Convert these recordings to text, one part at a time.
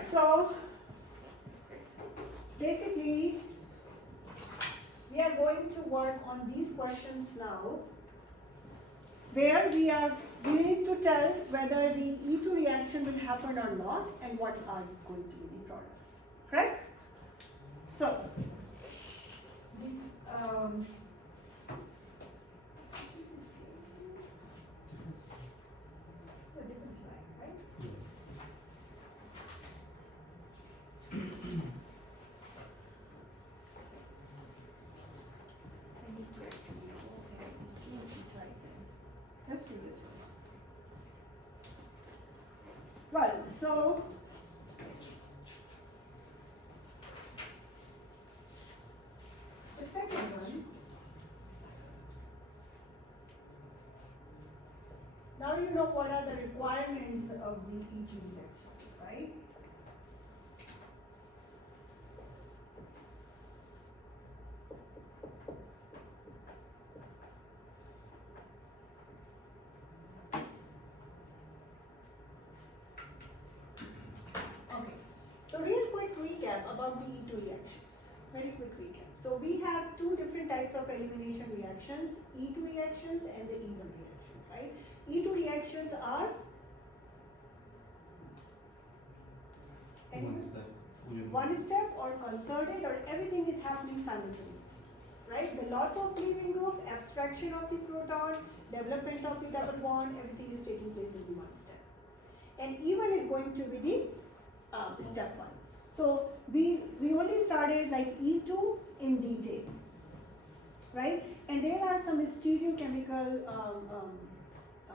Alright, so basically we are going to work on these questions now, where we need to tell whether the E2 reaction will happen or not and what are going to be the products. Correct? So this a different slide, right? I need to actually go ahead and use this right then. Let's do this one. Well, so the second one. Now you know what are the requirements of the E2 reactions, right? Okay, so real quick recap about the E2 reactions. Very quick recap. So we have two different types of elimination reactions, E2 reactions and the E1 reactions, right? E2 reactions are one step or concerted, or everything is happening simultaneously, right? The loss of leaving group, abstraction of the proton, development of the double bond, everything is taking place in the one step. And E1 is going to be the step one. So we only started like E2 in detail, right? And there are some stereochemical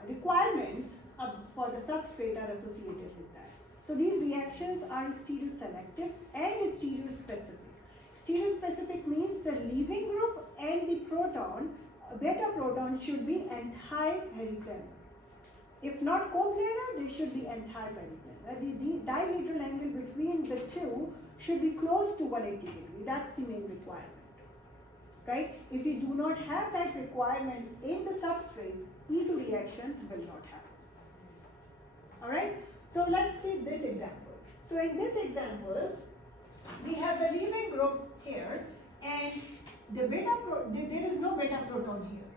requirements for the substrate are associated with that. So these reactions are stereoselective and stereospecific. Stereospecific means the leaving group and the proton, beta proton, should be anti-periplanar. If not coplanar, they should be anti-periplanar. The dihedral angle between the two should be close to 180 degrees. That's the main requirement. Right? If you do not have that requirement in the substrate, E2 reaction will not happen. Alright? So let's see this example. So in this example, we have the leaving group here and the there is no beta proton here.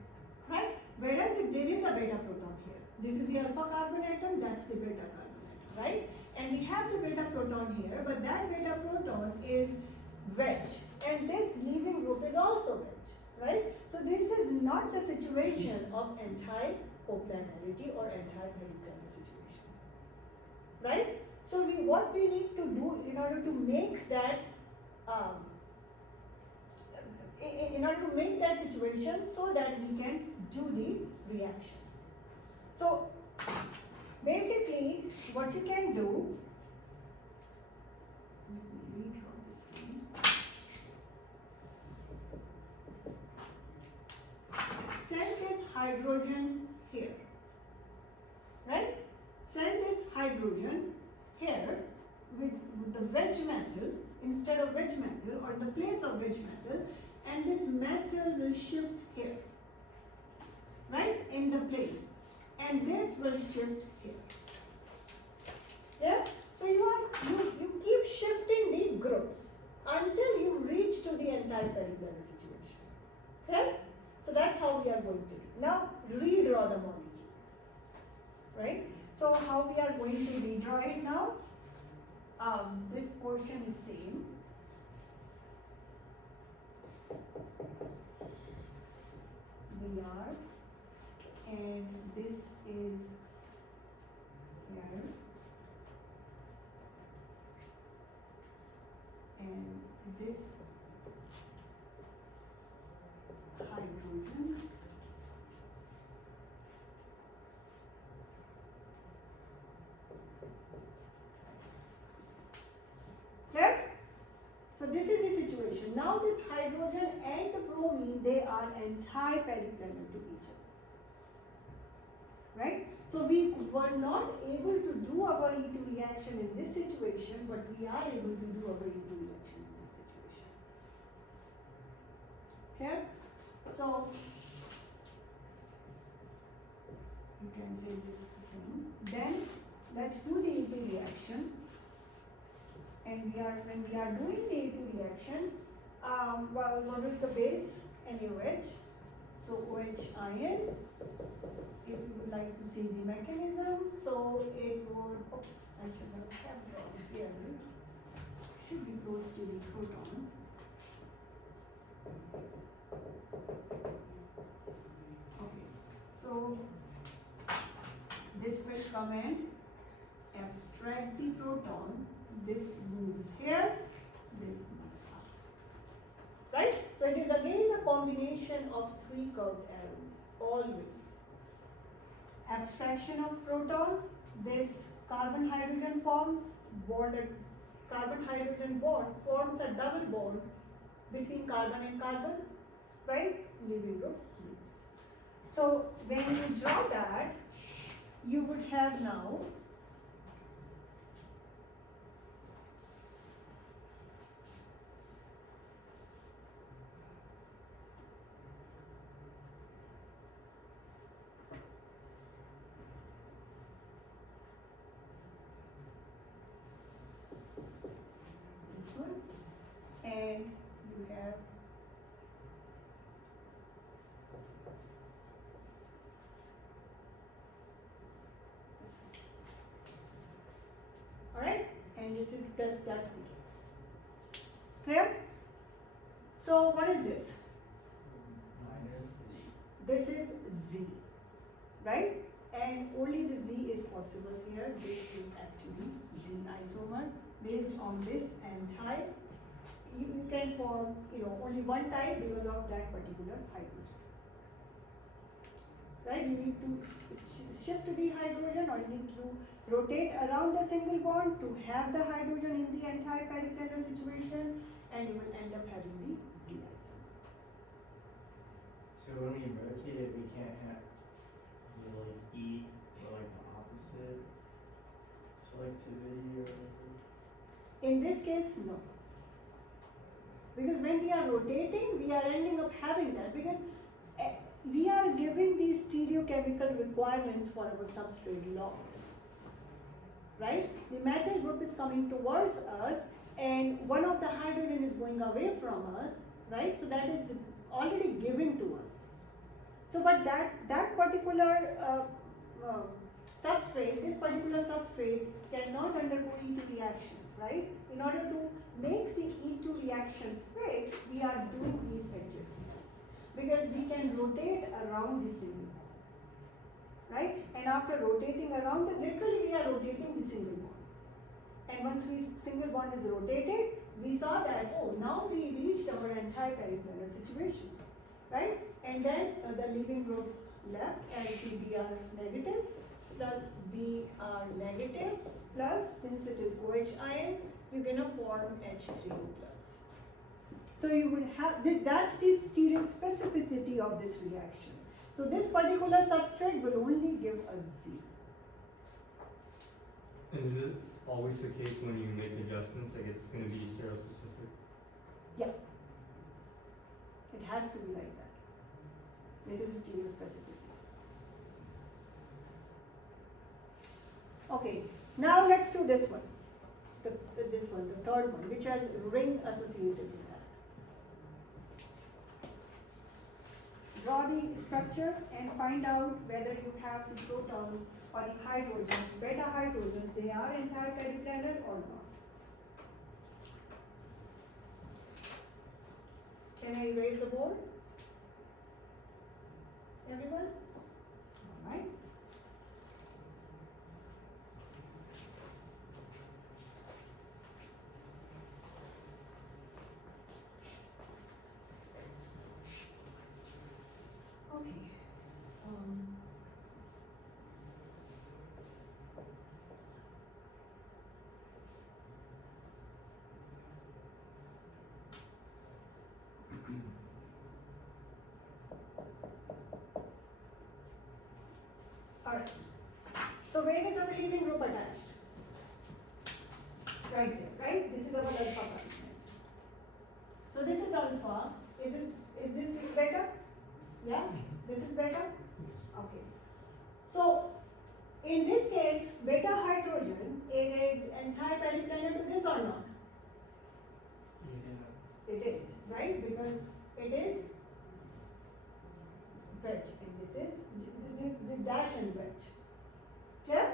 Right? Whereas if there is a beta proton here, this is the alpha carbon atom, that's the beta carbon atom, right? And we have the beta proton here, but that beta proton is wedge, and this leaving group is also wedge, right? So this is not the situation of anti-coplanarity or anti-periplanar situation, right? So what we need to do in order to make that in order to make that situation so that we can do the reaction. So basically what you can do, let me redraw this one. Send this hydrogen here, right? Send this hydrogen here with the wedge methyl instead of wedge methyl, or in the place of wedge methyl, and this methyl will shift here, right, in the plane, and this will shift here. Yeah? So you keep shifting the groups until you reach to the anti-periplanar situation. Okay? So that's how we are going to do. Now redraw the molecule. Right? So how we are going to redraw it now? This portion is same. We are, and this is here, and this hydrogen, okay? So this is the situation. Now this hydrogen and the bromine, they are anti-periplanar to each other. Right? So we were not able to do our E2 reaction in this situation, but we are able to do our E2 reaction in this situation. Okay? So you can say this thing. Then let's do the E2 reaction. and when we are doing the A2 reaction, well, what is the base? NaOH. So OH ion, if you would like to see the mechanism, so it would, oops, I should have kept drawn here, should be close to the proton. Okay, so this will come and abstract the proton, this moves here, this moves up. Right? So it is again a combination of three curved arrows, always. Abstraction of proton, this carbon-hydrogen forms, carbon-hydrogen bond forms a double bond between carbon and carbon, right? Leaving group leaves. So when you draw that, you would have now this one, and you have this one. Alright? And this is that's the case. Clear? So what is this? This is Z, right? And only the Z is possible here. This is actually Z isomer based on this N type. You can form, only one type because of that particular hydrogen. Right? You need to shift the hydrogen, or you need to rotate around the single bond to have the hydrogen in the anti-periplanar situation, and you will end up having the Z isomer. So when we rotate it, we can't have like E or like the opposite selectivity or whatever? In this case, no. Because when we are rotating, we are ending up having that, because we are giving these stereochemical requirements for our substrate law. Right? The methyl group is coming towards us, and one of the hydrogen is going away from us, right? So that is already given to us. So, but that particular substrate, this particular substrate cannot undergo E2 reactions, right? In order to make the E2 reaction fit, we are doing these adjustments, because we can rotate around the single bond, right? And after rotating around, literally we are rotating the single bond. And once single bond is rotated, we saw that, oh, now we reached our anti-periplanar situation, right? And then the leaving group left as Br negative plus Br negative plus, since it is OH ion, you're going to form H3O plus. So you would have, that's the stereospecificity of this reaction. So this particular substrate will only give us Z. And is it always the case when you make adjustments, like it's going to be stereospecific? Yeah. It has to be like that. This is stereospecificity. Okay, now let's do this one. The third one, which has ring associated with that. Draw the structure and find out whether you have the protons or the hydrogens, beta hydrogens, they are anti-periplanar or not. Can I erase the board? Everyone? All right. Okay. Alright. So where is our leaving group attached? Right there, right? This is our alpha constant. So this is alpha. Is this beta? Yeah? This is beta? Okay. So in this case, beta hydrogen, it is anti-periplanar to this or not? It is, right? Because it is wedge and this is the dash and wedge. Clear?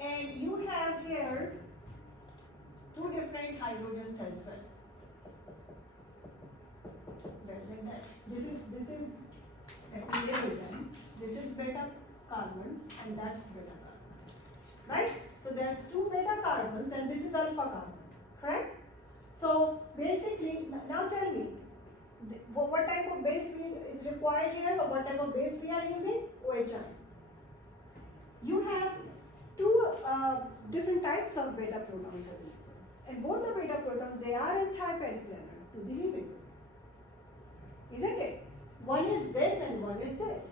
And you have here two different hydrogens as well. This is let me label them. This is beta carbon and that's beta carbon. Right? So there's two beta carbons and this is alpha carbon. Correct? So basically, now tell me, what type of base is required here, or what type of base we are using? OHI. You have two different types of beta protons available, and both the beta protons, they are anti-periplanar to the leaving group, isn't it? One is this and one is this,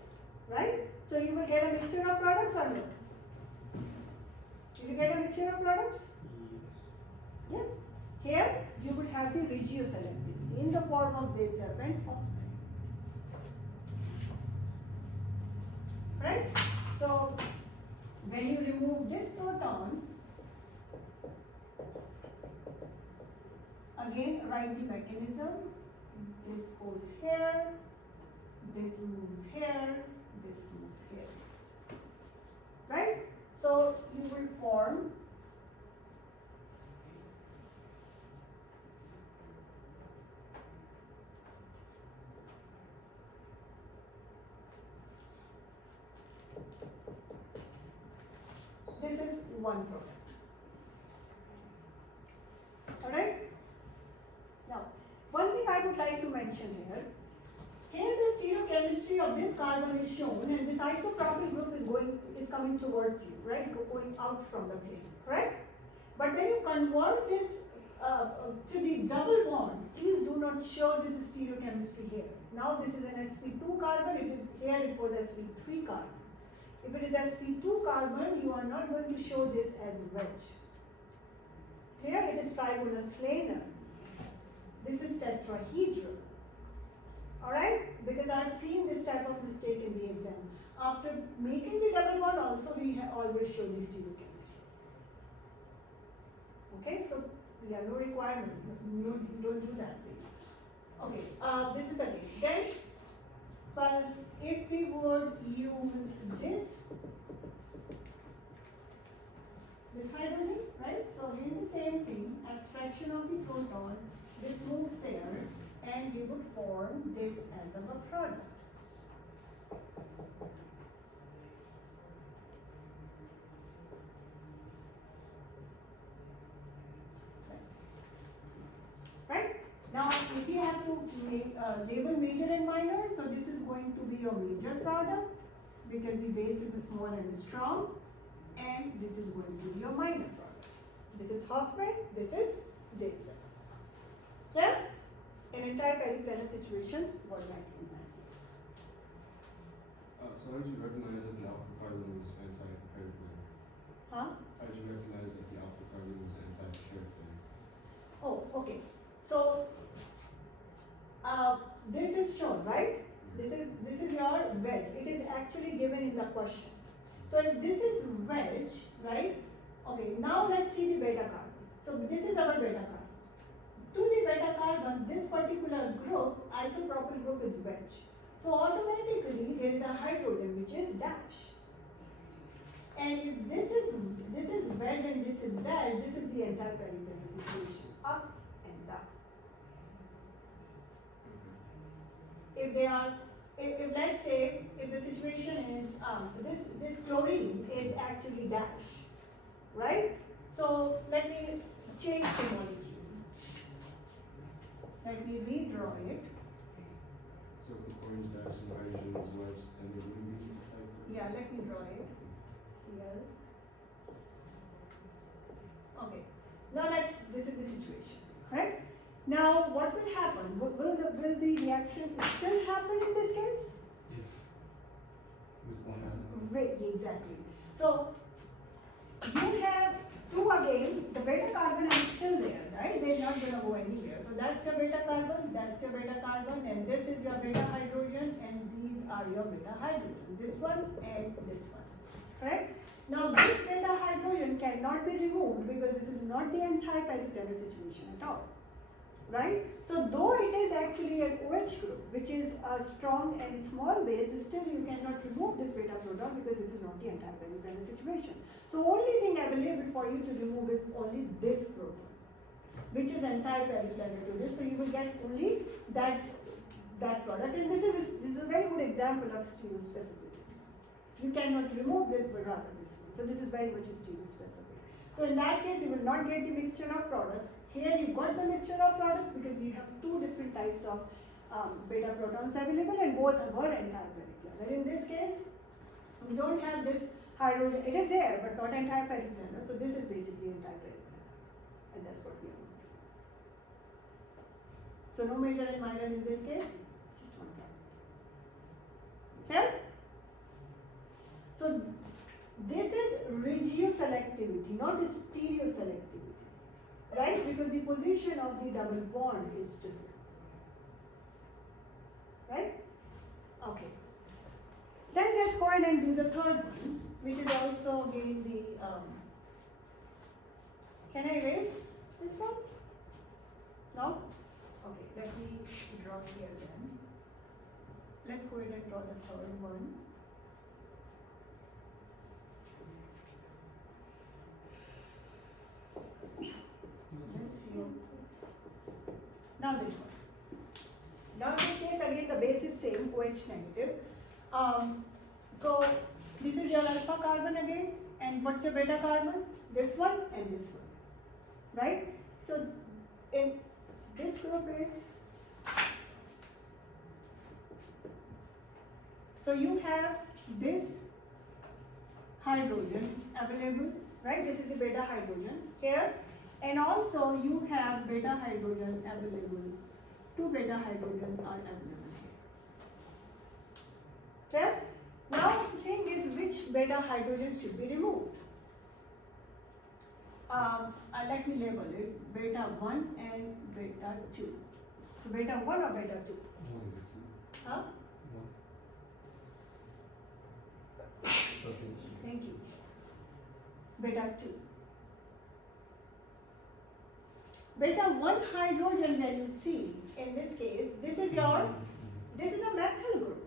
right? So you will get a mixture of products or no? Will you get a mixture of products? Yes. Here you would have the regioselective in the form of Z7 or right? So when you remove this proton, again write the mechanism. This goes here, this moves here, this moves here. Right? So you will form this is one product. Alright? Now, one thing I would like to mention here, the stereochemistry of this carbon is shown and this isopropyl group is coming towards you, right? Going out from the plane, correct? But when you convert this to the double bond, please do not show this stereochemistry here. Now this is an sp2 carbon, here it was sp3 carbon. If it is sp2 carbon, you are not going to show this as wedge. Here it is trigonal planar. This is tetrahedral. Alright? Because I have seen this type of mistake in the exam. After making the double bond also, we always show the stereochemistry. Okay? So, we have no requirement. Don't do that, please. Okay, this is the case. Then, but if we would use this hydrogen, right? So again the same thing, abstraction of the proton, this moves there, and we would form this as a product. Right? Now, if you have to label major and minor, so this is going to be your major product because the base is small and strong, and this is going to be your minor product. This is Hoffman, this is Z7. Yeah? An entire periplanar situation was like in that case. So how did you recognize that the alpha carbon was anti-periplanar? Huh? How did you recognize that the alpha carbon was anti-periplanar? Oh, okay. So, this is shown, right? This is your wedge. It is actually given in the question. So if this is wedge, right? Okay, now let's see the beta carbon. So this is our beta carbon. To the beta carbon, this particular group, isopropyl group is wedge. So automatically there is a hydrogen which is dash. And if this is wedge and this is dash, this is the entire periplanar situation, up and down. If they are, if let's say, if the situation is, this chlorine is actually dash, right? So let me change the molecule. Let me redraw it. So if the chlorine's dash and hydrogen is wedge, then it wouldn't be anti-periplanar? Yeah, let me draw it. Cl. Okay. Now this is the situation, correct? Now what will happen? Will the reaction still happen in this case? Yes. With one atom. Right, exactly. So you have two again, the beta carbon is still there, right? They're not going to go anywhere. So that's your beta carbon, that's your beta carbon, and this is your beta hydrogen, and these are your beta hydrogen. This one and this one, right? Now this beta hydrogen cannot be removed because this is not the anti-periplanar situation at all. right? So though it is actually an OH group, which is a strong and small base, still you cannot remove this beta proton because this is not the anti-periplanar situation. So only thing available for you to remove is only this proton, which is anti-periplanar to this. So you will get only that product, and this is a very good example of stereospecificity. You cannot remove this, but rather this one. So this is very much stereospecific. So in that case, you will not get the mixture of products. Here you got the mixture of products because you have two different types of beta protons available, and both were anti-periplanar. In this case, you don't have this hydrogen. It is there, but not anti-periplanar. So this is basically anti-periplanar, and that's what we want. So no major and minor in this case, just one carbon. Okay? So this is regioselectivity, not stereoselectivity, right? Because the position of the double bond is different, right? Okay. Then let's go ahead and do the third one, which is also again the, can I erase this one? No? Okay, let me draw here then. Let's go ahead and draw the third one. Now this one. Now in this case again the base is same, OH negative. So this is your alpha carbon again, and what's your beta carbon? This one and this one, right? So in this group is, so you have this hydrogen available, right? This is a beta hydrogen here. And also you have beta hydrogen available. Two beta hydrogens are available here. Okay? Now the thing is, which beta hydrogen should be removed? Let me label it beta 1 and beta 2. So beta 1 or beta 2? Huh? Thank you. Beta 2. Beta 1 hydrogen, when you see, in this case, this is a methyl group,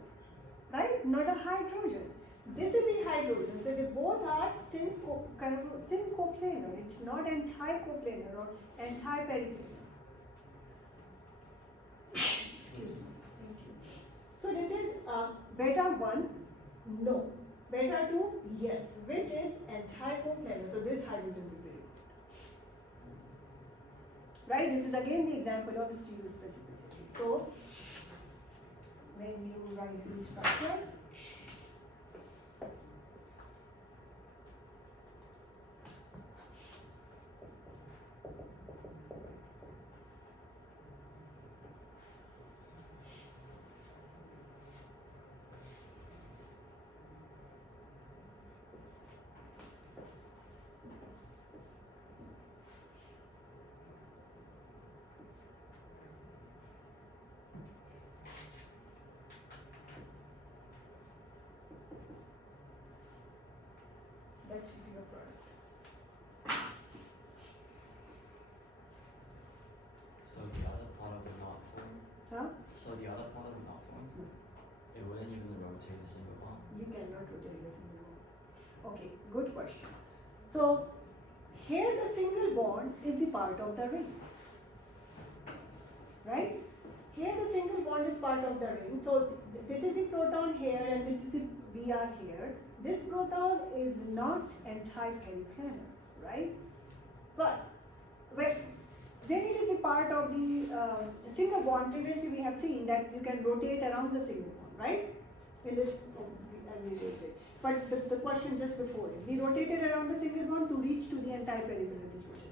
right? Not a hydrogen. This is the hydrogen. So they both are syncoplanar. It's not anticoplanar or anti-periplanar. Excuse me. Thank you. So this is beta 1, no. Beta 2, yes. Which is anticoplanar. So this hydrogen will be removed. Right? This is again the example of stereospecificity. So when you write the structure, that should be your product. So the other product will not form? Huh? So the other product will not form? It wouldn't even rotate the single bond? You cannot rotate a single bond. Okay, good question. So here the single bond is a part of the ring. Right? Here the single bond is part of the ring. So this is a proton here and this is a Br here. This proton is not anti-periplanar, right? But when it is a part of the single bond, previously we have seen that you can rotate around the single bond, right? In this, I erased it. But the question just before it, we rotated around the single bond to reach to the anti-periplanar situation.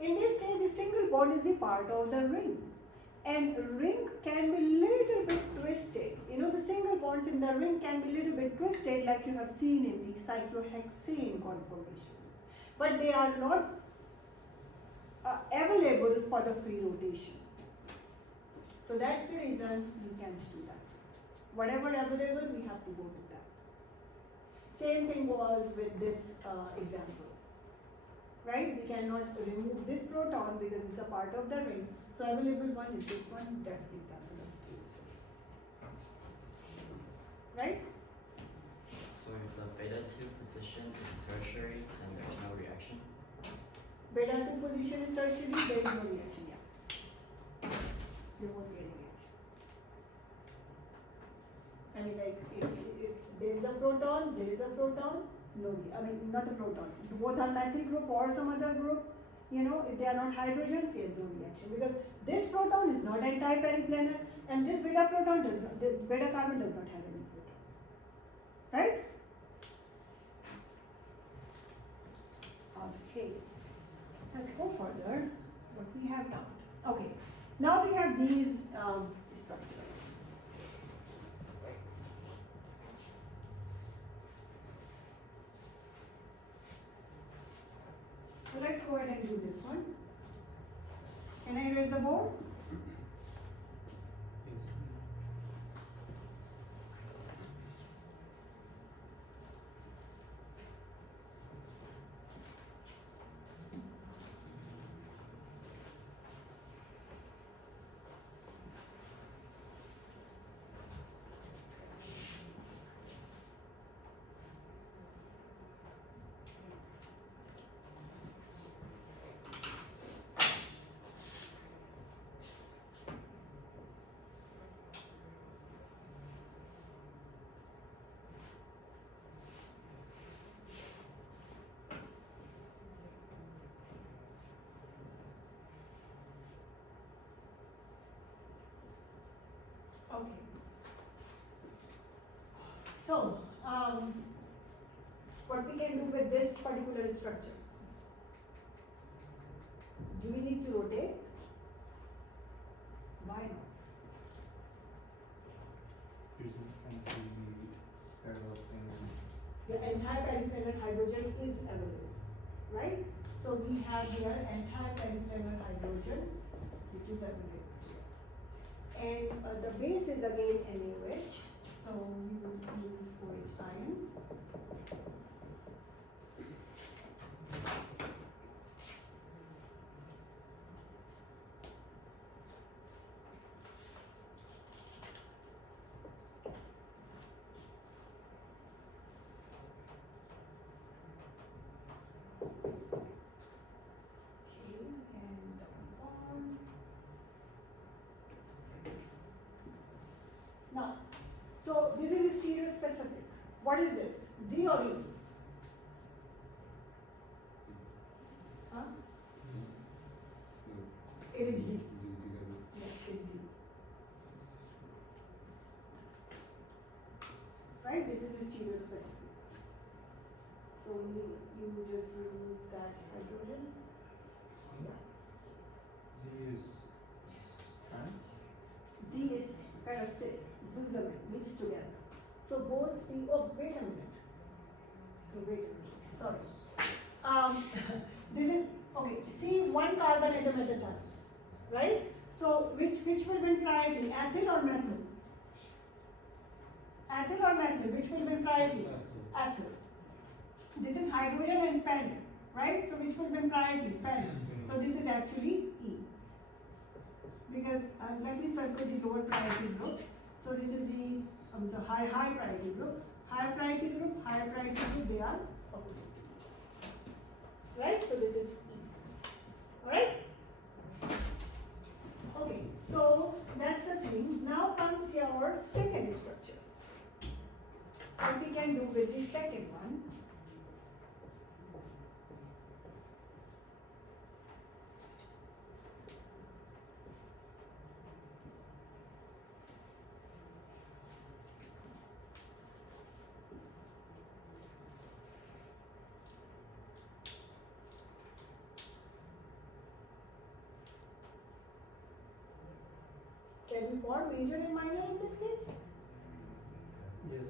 In this case, the single bond is a part of the ring. And ring can be little bit twisted. You know, the single bonds in the ring can be little bit twisted, like you have seen in the cyclohexane conformations. But they are not available for the free rotation. So that's the reason you can't do that. Whatever available, we have to go with that. Same thing was with this example. Right? We cannot remove this proton because it's a part of the ring. So available one is this one. That's the example of stereospecific. Right? So if the beta 2 position is tertiary, then there's no reaction. Beta 2 position is tertiary, there is no reaction. Yeah. You won't get a reaction. I mean, like, if there is a proton, no, I mean, not a proton. Both are methyl group or some other group, you know, if they are not hydrogens, yes, no reaction. Because this proton is not anti-periplanar and this beta proton does not, the beta carbon does not have any proton. Right? Okay. Let's go further. What we have done. Okay. Now we have these structures. So let's go ahead and do this one. Can I erase the board? Okay. So, what we can do with this particular structure? Do we need to rotate? Why not? Here's an anti-parallel planar. The anti-periplanar hydrogen is available, right? So we have here anti-periplanar hydrogen, which is available to us. And the base is again NaOH, so we will use OH ion. Now, so this is stereo specific. What is this? Z or E? Huh? It is Z. Z together. Yes, it's Z. Right? This is the stereo specific. So you just remove that hydrogen. Z is trans? Z is cis, Zuzamen, mixed together. So both the, oh, wait a minute. Oh, wait a minute, sorry. This is, okay, see one carbon atom at a time, right? So which will win priority, ethyl or methyl? Ethyl or methyl, which will win priority? Ethyl. This is hydrogen and pen, right? So which will win priority? Pen. So this is actually E. Because let me circle the lower priority group. So this is the so high priority group. Higher priority group, they are opposite to each other. Right? So this is E. Alright? Okay, so that's the thing. Now comes your second structure. What we can do with the second one. Can we form major and minor in this case? Yes.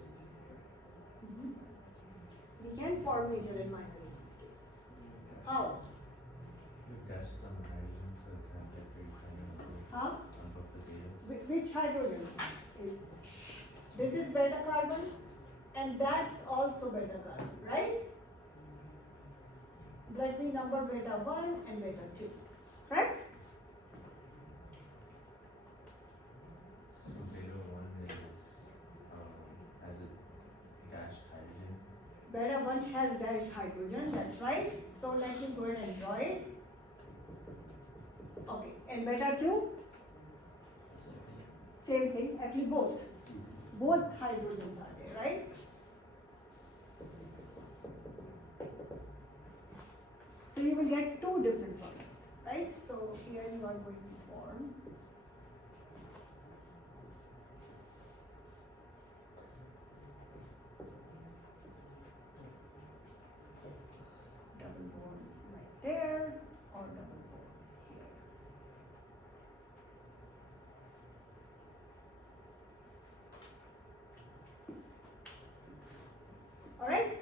We can form major and minor in this case. How? Dashes on the hydrogen, so it sounds like very primary Huh? on both the betas. Which hydrogen is this? This is beta carbon and that's also beta carbon, right? Let me number beta 1 and beta 2. bond has direct hydrogen, that's right. So let me go ahead and draw it. Okay, and beta 2, same thing, actually both. Both hydrogens are there, right? So you will get two different ones, right? So here you are going to form double bond right there or double bond here. All right?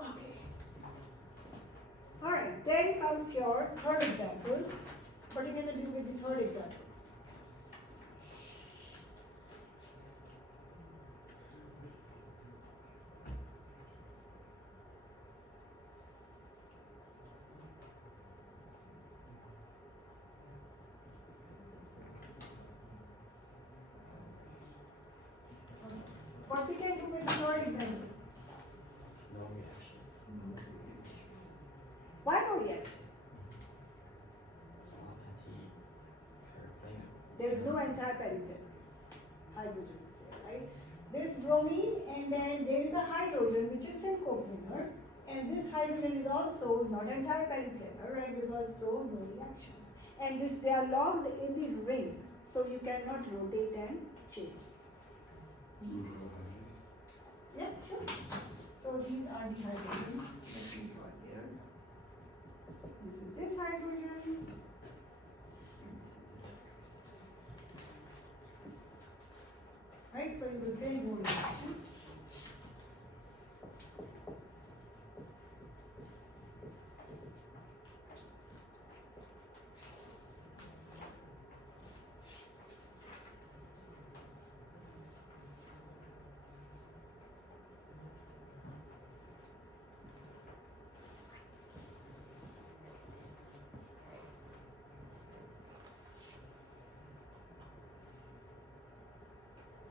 Okay. All right, then comes your third example. What are you going to do with the third example? What we can do with the third example? No reaction. Why no reaction? It's not anti-paraplanar. There is no anti-paraplanar hydrogens there, right? This bromine and then there is a hydrogen which is syncoplanar, and this hydrogen is also not anti-paraplanar, right? Because so no reaction. And this they are locked in the ring, so you cannot rotate and change. Neutral hydrogens. Yeah, sure. So these are the hydrogens.